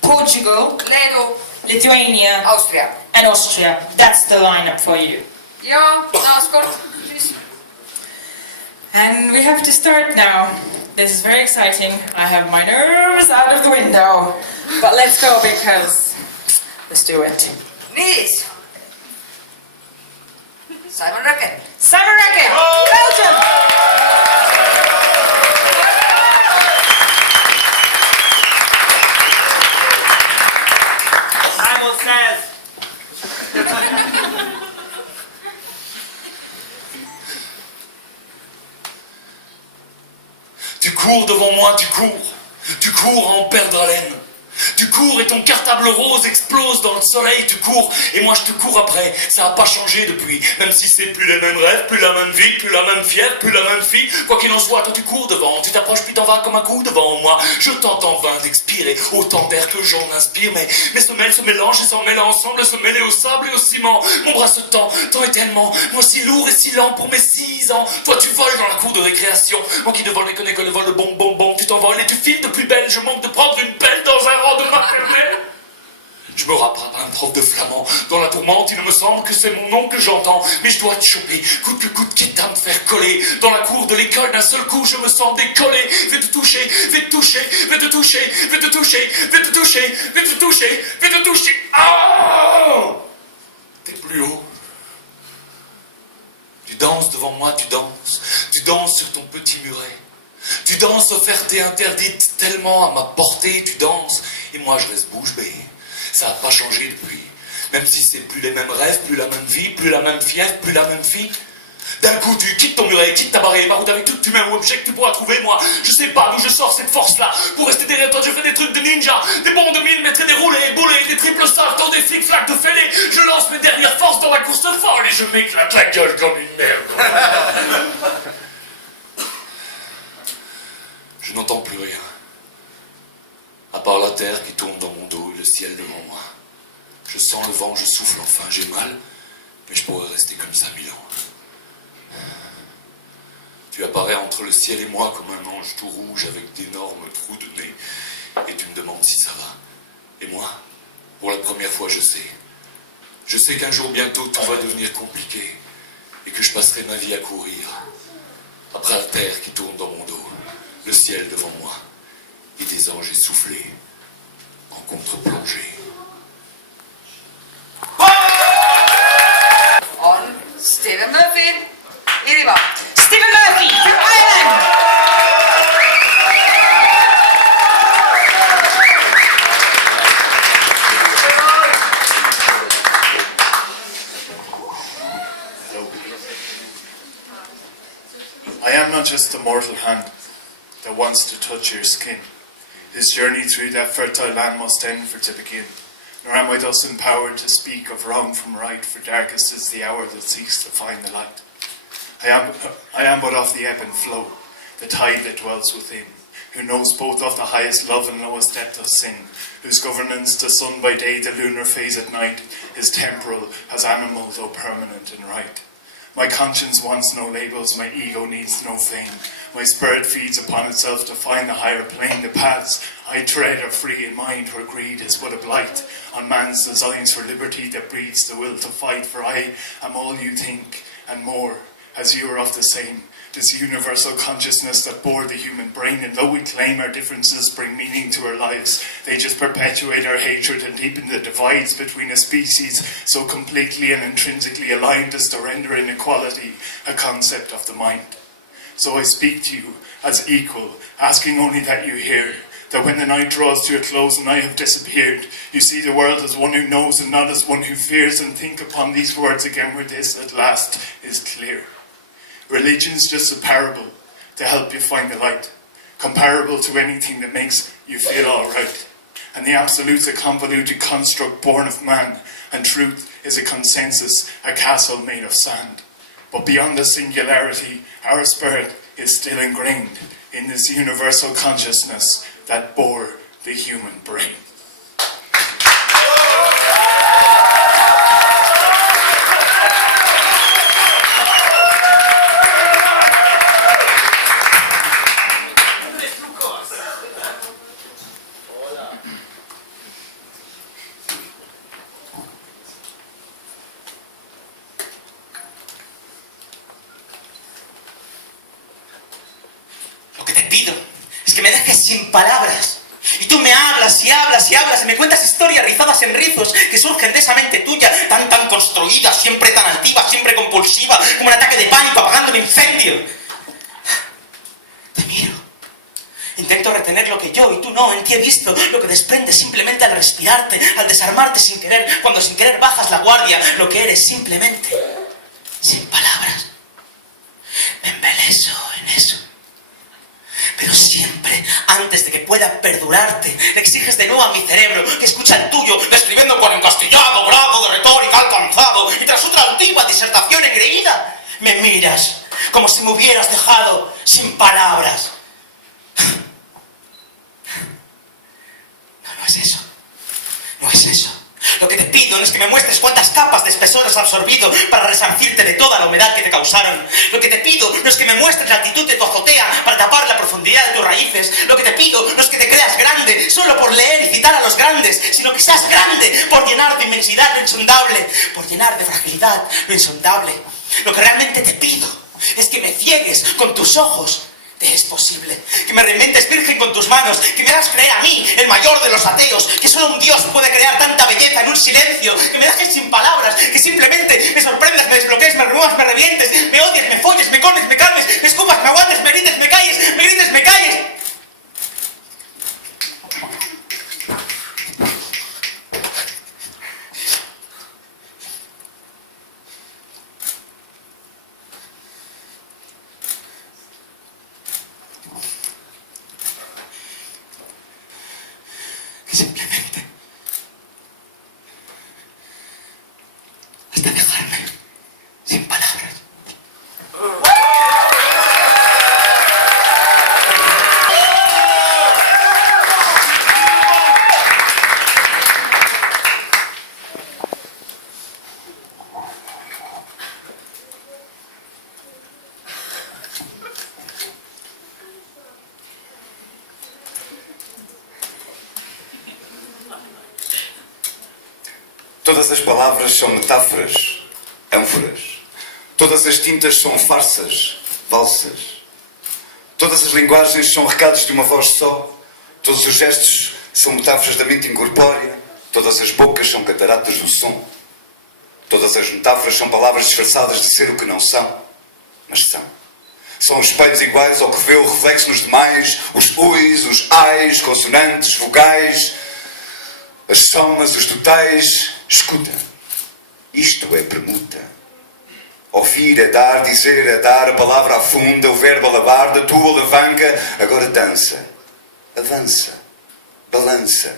Portugal, Leedu, Lithuania, Austria. and Austria. That's the lineup for you. Ja taaskord siis. And we have to start now. This is very exciting. I have my nerves out of the window. But let's go because let's do it. Niisiis. Simon Racket. Simon Racket, Belgium! Simon says. Tu cours devant moi, tu cours à en perdre haleine. Tu cours et ton cartable rose explose dans le soleil, tu cours et moi je te cours après. Ça n'a pas changé depuis, même si c'est plus les mêmes rêves, plus la même vie, plus la même fièvre, plus la même fille. Quoi qu'il en soit, toi tu cours devant, tu t'approches puis t'en vas comme un coup devant moi. Je tente en vain d'expirer autant d'air que j'en inspire, mais mes semelles se mélangent et s'en mêlent ensemble, se mêler au sable et au ciment. Mon bras se tend éternellement, moi si lourd et si lent pour mes 6 ans. Toi tu voles dans la cour de récréation, moi qui ne vole connais que le vol de bon, tu t'envoles et tu files de plus belle. Je manque de prendre une pelle dans un rang de maternelle. Je me rattrape à un prof de flamand. Dans la tourmente, il me semble que c'est mon nom que j'entends. Mais je dois te choper, coûte que coûte, quitte à me faire coller. Dans la cour de l'école, d'un seul coup, je me sens décollé. Vais te toucher, vais te toucher, vais te toucher, vais te toucher, vais te toucher, vais te toucher, vais te toucher. Oh! T'es plus haut. Tu danses devant moi, tu danses sur ton petit muret. Tu danses ferté interdite tellement à ma portée, tu danses, et moi je reste bouche bée. Ça n'a pas changé depuis, même si c'est plus les mêmes rêves, plus la même vie, plus la même fièvre, plus la même fille. D'un coup tu quittes ton muret, quittes ta barrière, ma route avec tout humain ou objet que tu pourras trouver, moi. Je sais pas d'où je sors cette force-là. Pour rester derrière toi, je fais des trucs de ninja, des bombes de 1000 mètres et des roulés, boulets, des triples salts dans des flics-flacs de fêlés. Je lance mes dernières forces dans la course folle et je m'éclate la gueule comme une merde. Je n'entends plus rien, à part la terre qui tourne dans mon dos et le ciel devant moi. Je sens le vent, je souffle enfin, j'ai mal, mais je pourrais rester comme ça 1000 ans. Tu apparais entre le ciel et moi comme un ange tout rouge avec d'énormes trous de nez, et tu me demandes si ça va. Et moi, pour la première fois, je sais qu'un jour bientôt tout va devenir compliqué, et que je passerai ma vie à courir, après la terre qui tourne dans mon dos. Le ciel devant moi, et des anges essoufflés, en contre-plongée. On Steven Murphy, Iriva. Stephen Murphy from Ireland! I am not just a mortal hand that wants to touch your skin. His journey through that fertile land must end for to begin. Nor am I thus empowered to speak of wrong from right, for darkest is the hour that seeks to find the light. I am but of the ebb and flow, the tide that dwells within, who knows both of the highest love and lowest depth of sin, whose governance the sun by day, the lunar phase at night, is temporal as animal though permanent and right. My conscience wants no labels, my ego needs no fame. My spirit feeds upon itself to find the higher plane. The paths I tread are free in mind, where greed is but a blight on man's designs for liberty that breeds the will to fight. For I am all you think and more, as you are of the same. This universal consciousness that bore the human brain, and though we claim our differences bring meaning to our lives, they just perpetuate our hatred and deepen the divides between a species so completely and intrinsically aligned as to render inequality a concept of the mind. So I speak to you as equal, asking only that you hear, that when the night draws to a close and I have disappeared, you see the world as one who knows and not as one who fears, and think upon these words again where this at last is clear. Religion's just a parable to help you find the light, comparable to anything that makes you feel alright. And the absolute's a convoluted construct born of man, and truth is a consensus, a castle made of sand. But beyond the singularity, our spirit is still ingrained in this universal consciousness that bore the human brain. sin palabras. Y tú me hablas y hablas y hablas y me cuentas historias rizadas en rizos que surgen de esa mente tuya, tan construida, siempre tan altiva, siempre compulsiva, como un ataque de pánico apagando un incendio. Te miro. Intento retener lo que yo y tú no en ti he visto, lo que desprendes simplemente al respirarte, al desarmarte sin querer, cuando sin querer bajas la guardia, lo que eres simplemente, sin palabras. Me embeleso en eso. Pero siempre, antes de que pueda perdurarte, le exiges de nuevo a mi cerebro que escucha el tuyo, describiendo con encastillado grado de retórica alcanzado, y tras otra altiva disertación engreída, me miras como si me hubieras dejado sin palabras. No es eso. No es eso. Lo que te pido no es que me muestres cuántas capas de espesor has absorbido para resarcirte de toda la humedad que te causaron. Lo que te pido no es que me muestres la altitud de tu azotea para tapar la profundidad de tus raíces. Lo que te pido no es que te creas grande solo por leer y citar a los grandes, sino que seas grande por llenar de inmensidad lo insondable, por llenar de fragilidad lo insondable. Lo que realmente te pido es que me ciegues con tus ojos. Te es posible. Que me reinventes virgen con tus manos. Que me hagas creer a mí, el mayor de los ateos, que solo un Dios puede crear tanta belleza en un silencio. Que me dejes sin palabras. Que simplemente me sorprendas, me desbloquees, me remuevas, me revientes, me odies, me folles, me comes, me calmes, me escupas, me aguantes, me grites, me calles, me grites, me calles. Simplemente hasta dejarme sin palabras. Todas as palavras são metáforas, ânforas. Todas as tintas são farsas, valsas. Todas as linguagens são recados de uma voz só. Todos os gestos são metáforas da mente incorpórea. Todas as bocas são cataratas do som. Todas as metáforas são palavras disfarçadas de ser o que não são, mas são. São espelhos iguais ao que vê o reflexo nos demais, os uis, os ais, consonantes, vogais, as somas, os totais. Escuta, isto é permuta. Ouvir é dar, dizer é dar, a palavra afunda, o verbo alabarda, tu alavanca, agora dança, avança, balança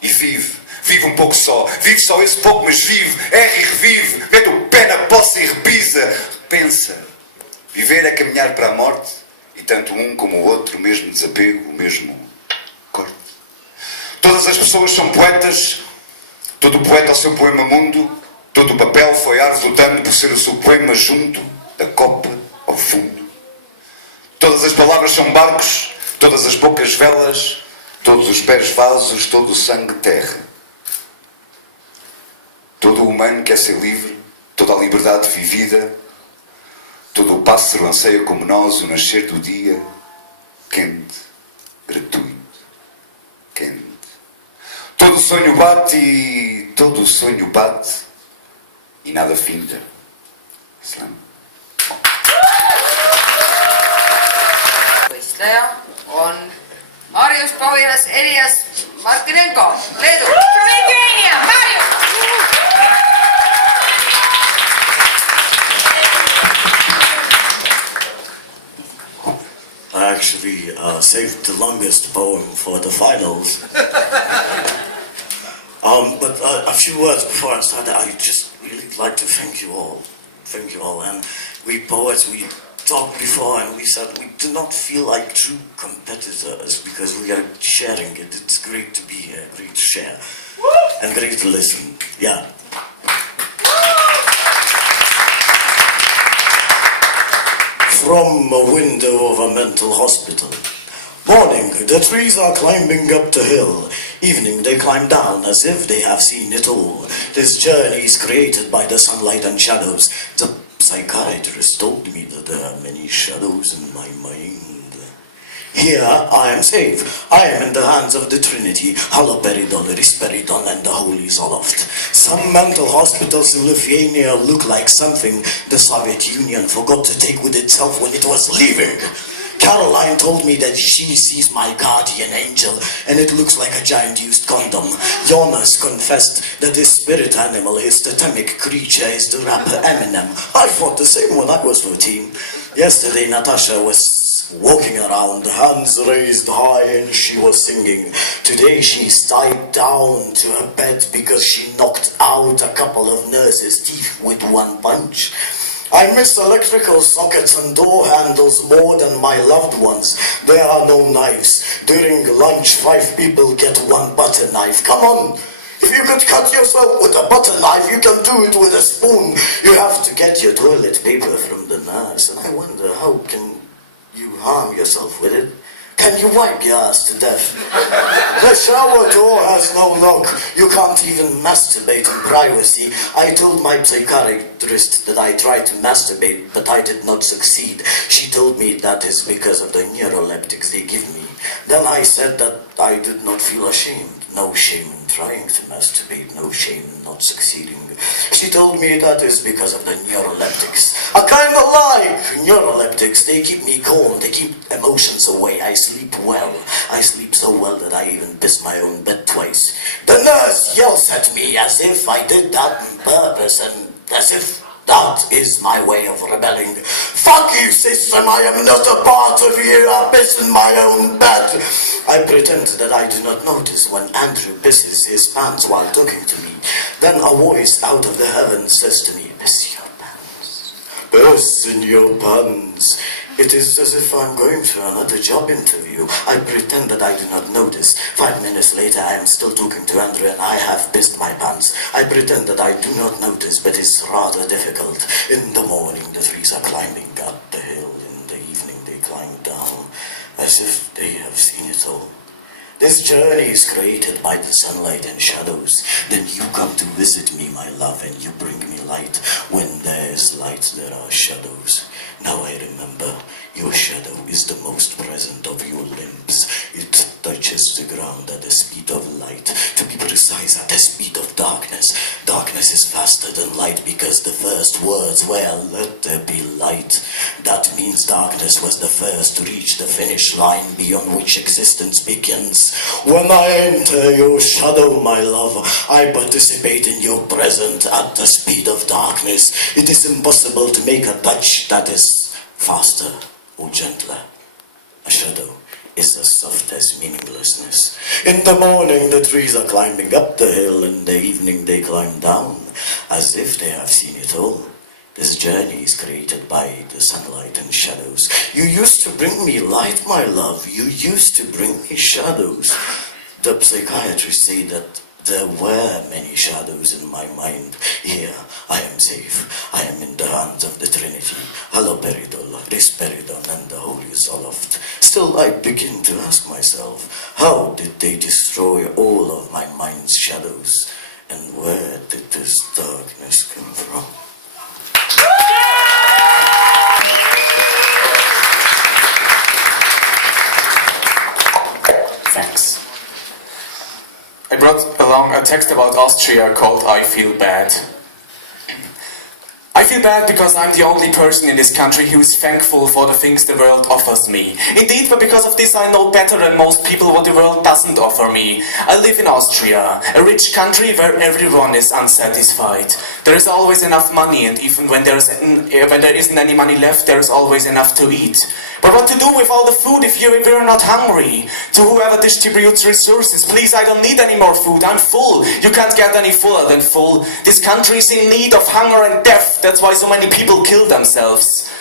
e vive. Vive um pouco só, vive só esse pouco, mas vive, erra e revive, mete o pé na poça e repisa, pensa. Viver é caminhar para a morte e tanto um como o outro, o mesmo desapego, o mesmo corte. Todas as pessoas são poetas. Todo poeta ao seu poema mundo, todo o papel foi ar lutando por ser o seu poema junto da copa ao fundo. Todas as palavras são barcos, todas as bocas velas, todos os pés vasos, todo o sangue terra. Todo o humano quer ser livre, toda a liberdade vivida, todo o pássaro anseia como nós o nascer do dia, quente, gratuito, quente. Todo sonho bate e todo sonho bate e nada finta. Slam. Võistleja on Marius Pavilas Elias Martinenko, Leedu. Lithuania, Marius! I actually saved the longest poem for the finals. But a few words before I start, I just really like to thank you all. Thank you all. And we poets, we talked before and we said we do not feel like true competitors because we are sharing it. It's great to be here, great to share, and great to listen. Yeah. From a window of a mental hospital. Morning, the trees are climbing up the hill. Evening, they climb down as if they have seen it all. This journey is created by the sunlight and shadows. The psychiatrist told me that there are many shadows in my mind. Here I am safe. I am in the hands of the Trinity, haloperidol, risperidol, and the Holy Zoloft. Some mental hospitals in Lithuania look like something the Soviet Union forgot to take with itself when it was leaving. Caroline told me that she sees my guardian angel, and it looks like a giant used condom. Jonas confessed that his spirit animal, his totemic creature, is the rapper Eminem. I thought the same when I was 14. Yesterday, Natasha was walking around, hands raised high, and she was singing. Today she's tied down to her bed because she knocked out a couple of nurses' teeth with one punch. I miss electrical sockets and door handles more than my loved ones. There are no knives. During lunch, 5 people get one butter knife. Come on! If you could cut yourself with a butter knife, you can do it with a spoon. You have to get your toilet paper from the nurse, and I wonder, how can you harm yourself with it? Can you wipe your ass to death? The shower door has no lock. You can't even masturbate in privacy. I told my psychiatrist that I tried to masturbate, but I did not succeed. She told me that is because of the neuroleptics they give me. Then I said that I did not feel ashamed. No shame in trying to masturbate, no shame in not succeeding. She told me that is because of the neuroleptics. I kinda like neuroleptics. They keep me calm, they keep emotions away. I sleep well. I sleep so well that I even piss my own bed twice. The nurse yells at me as if I did that on purpose and as if that is my way of rebelling. Fuck you, system, I am not a part of you. I piss in my own bed. I pretend that I do not notice when Andrew pisses his pants while talking to me. Then a voice out of the heavens says to me, piss your pants. Piss in your pants. It is as if I'm going through another job interview. I pretend that I do not notice. 5 minutes later, I am still talking to Andrew and I have pissed my pants. I pretend that I do not notice, but it's rather difficult. In the morning, the trees are climbing up the hill. In the evening, they climb down, as if they have seen it all. This journey is created by the sunlight and shadows. Then you come to visit me, my love, and you bring me light. When there is light, there are shadows. Now I remember, your shadow is the most present of your limbs. It touches the ground at the speed of light. To be precise, at the speed of darkness. Darkness is faster than light because the first words were, let there be light. That means darkness was the first to reach the finish line beyond which existence begins. When I enter your shadow, my love, I participate in your present at the speed of darkness. It is impossible to make a touch that is faster or gentler. A shadow is as soft as meaninglessness. In the morning the trees are climbing up the hill, in the evening they climb down, as if they have seen it all. This journey is created by the sunlight and shadows. You used to bring me light, my love. You used to bring me shadows. The psychiatrists say that there were many shadows in my mind. Here, I am safe. I am in the hands of the Trinity, haloperidol, risperidol, and the Holy Zoloft. Still, I begin to ask myself, how did they destroy all of my mind's shadows? And where did this darkness come from? Thanks. I brought along a text about Austria called I Feel Bad. I feel bad because I'm the only person in this country who is thankful for the things the world offers me. Indeed, but because of this I know better than most people what the world doesn't offer me. I live in Austria, a rich country where everyone is unsatisfied. There is always enough money, and even when there isn't any money left, there is always enough to eat. But what to do with all the food if we're not hungry? To whoever distributes resources, please, I don't need any more food, I'm full. You can't get any fuller than full. This country is in need of hunger and death. That's why so many people kill themselves.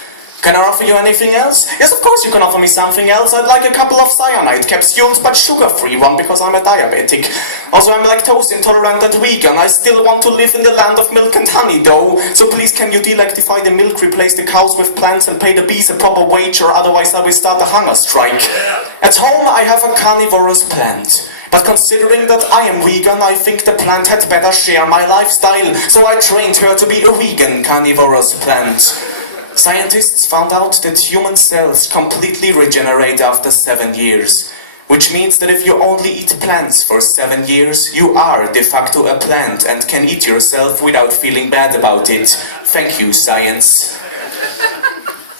Can I offer you anything else? Yes, of course you can offer me something else. I'd like a couple of cyanide capsules, but sugar-free one because I'm a diabetic. Also, I'm lactose intolerant and vegan. I still want to live in the land of milk and honey, though. So please, can you delectify the milk, replace the cows with plants, and pay the bees a proper wage, or otherwise I will start a hunger strike. At home, I have a carnivorous plant. But considering that I am vegan, I think the plant had better share my lifestyle. So I trained her to be a vegan carnivorous plant. Scientists found out that human cells completely regenerate after 7 years, which means that if you only eat plants for 7 years, you are de facto a plant and can eat yourself without feeling bad about it. Thank you, science.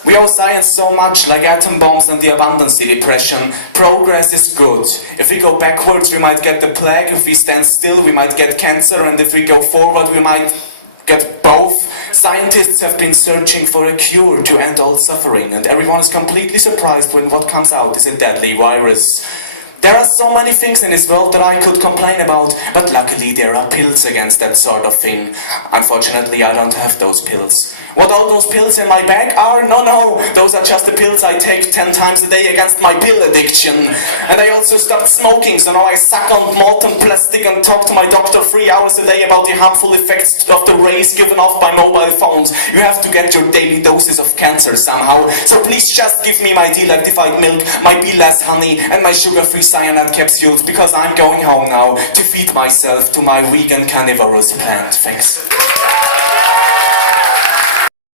We owe science so much, like atom bombs and the abundancy depression. Progress is good. If we go backwards, we might get the plague. If we stand still, we might get cancer. And if we go forward, we might get both. Scientists have been searching for a cure to end all suffering, and everyone is completely surprised when what comes out is a deadly virus. There are so many things in this world that I could complain about, but luckily there are pills against that sort of thing. Unfortunately, I don't have those pills. What all those pills in my bag are? No, those are just the pills I take 10 times a day against my pill addiction. And I also stopped smoking, so now I suck on molten plastic and talk to my doctor 3 hours a day about the harmful effects of the rays given off by mobile phones. You have to get your daily doses of cancer somehow, so please just give me my delactified milk, my bee-less honey, and my sugar-free cyanide capsules, because I'm going home now to feed myself to my vegan carnivorous plant. Thanks.